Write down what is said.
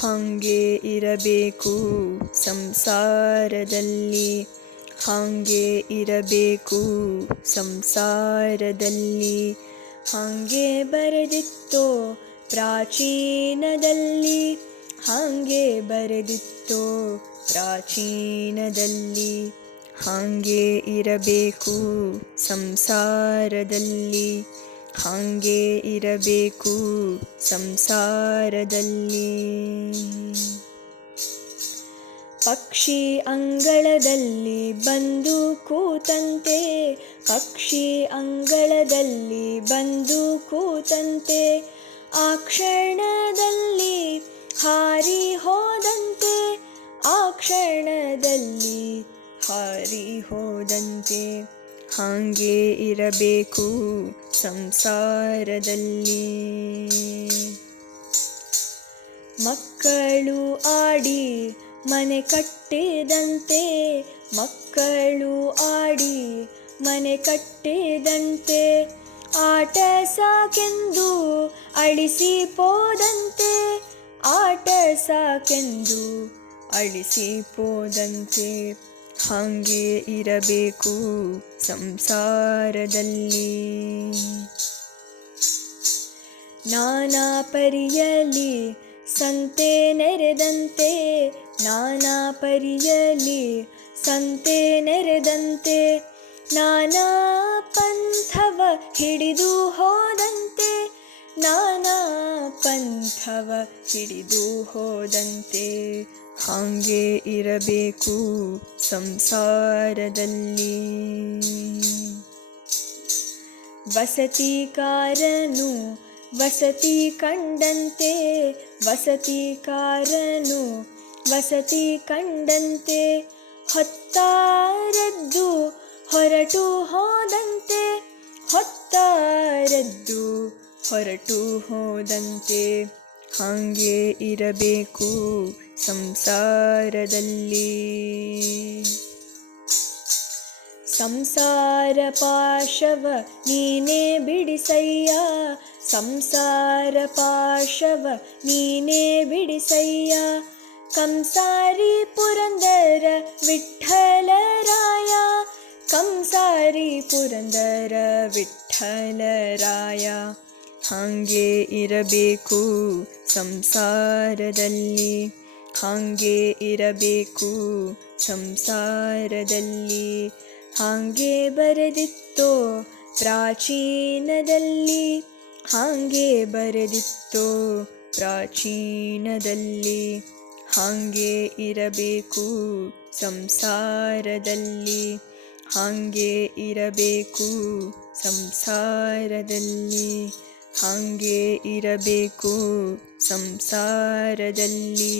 ಹಾಗೆ ಇರಬೇಕು ಸಂಸಾರದಲ್ಲಿ, ಹಾಗೆ ಇರಬೇಕು ಸಂಸಾರದಲ್ಲಿ. ಹಾಗೆ ಬರೆದಿತ್ತೋ ಪ್ರಾಚೀನದಲ್ಲಿ, ಹಾಗೆ ಬರೆದಿತ್ತೋ ಪ್ರಾಚೀನದಲ್ಲಿ. ಹಾಗೆ ಇರಬೇಕು ಸಂಸಾರದಲ್ಲಿ, ಹಾಗೆ ಇರಬೇಕು ಸಂಸಾರದಲ್ಲಿ. ಪಕ್ಷಿ ಅಂಗಳದಲ್ಲಿ ಬಂದು ಕೂತಂತೆ, ಪಕ್ಷಿ ಅಂಗಳದಲ್ಲಿ ಬಂದು ಕೂತಂತೆ. ಆ ಕ್ಷಣದಲ್ಲಿ ಹಾರಿ ಹೋದಂತೆ, ಆ ಕ್ಷಣದಲ್ಲಿ ಹಾರಿ ಹೋದಂತೆ. ಹಾಗೆ ಇರಬೇಕು ಸಂಸಾರದಲ್ಲಿ. ಮಕ್ಕಳು ಆಡಿ ಮನೆ ಕಟ್ಟಿದಂತೆ, ಮಕ್ಕಳು ಆಡಿ ಮನೆ ಕಟ್ಟಿದಂತೆ. ಆಟ ಸಾಕೆಂದು ಅಳಿಸಿ ಪೋದಂತೆ, ಆಟ ಸಾಕೆಂದು ಅಳಿಸಿ ಪೋದಂತೆ. ಹಾಗೆ ಇರಬೇಕು ಸಂಸಾರದಲ್ಲಿ. ನಾನಾ ಪರಿಯಲಿ ಸಂತೆ ನೆರೆದಂತೆ, ನಾನಾ ಪರಿಯಲಿ ಸಂತೆ ನೆರೆದಂತೆ. ನಾನಾ ಪಂಥವ ಹಿಡಿದು ಹೋದಂತೆ, ನಾನಾ ಪಂಥವ ಹಿಡಿದು ಹೋದಂತೆ. ಹಾಗೆ ಇರಬೇಕು ಸಂಸಾರದಲ್ಲಿ. ವಸತಿಕಾರನು ವಸತಿ ಕಂಡಂತೆ, ವಸತಿಕಾರನು ವಸತಿ ಕಂಡಂತೆ. ಹೊತ್ತಾರೆದ್ದು ಹೊರಟು ಹೋದಂತೆ, ಹೊತ್ತಾರೆದ್ದು ಹೊರಟು ಹೋದಂತೆ. ಹಾಗೆ ಇರಬೇಕು ಸಂಸಾರದಲ್ಲಿ. ಸಂಸಾರ ಪಾಶವ ನೀನೇ ಬಿಡಿಸಯ್ಯ, ಸಂಸಾರ ಪಾಶವ ನೀನೇ ಬಿಡಿಸಯ್ಯ. ಕಂಸಾರಿ ಪುರಂದರ ವಿಠ್ಠಲರಾಯ, ಕಂಸಾರಿ ಪುರಂದರ ವಿಠ್ಠಲರಾಯ. ಹಾಗೆ ಇರಬೇಕು ಸಂಸಾರದಲ್ಲಿ, ಹಾಗೆ ಇರಬೇಕು ಸಂಸಾರದಲ್ಲಿ. ಹಾಗೆ ಬರೆದಿತ್ತೋ ಪ್ರಾಚೀನದಲ್ಲಿ, ಹಾಗೆ ಬರೆದಿತ್ತೋ ಪ್ರಾಚೀನದಲ್ಲಿ. ಹಾಗೆ ಇರಬೇಕು ಸಂಸಾರದಲ್ಲಿ, ಹಾಗೆ ಇರಬೇಕು ಸಂಸಾರದಲ್ಲಿ. ಹಾಗೆ ಇರಬೇಕು ಸಂಸಾರದಲ್ಲಿ.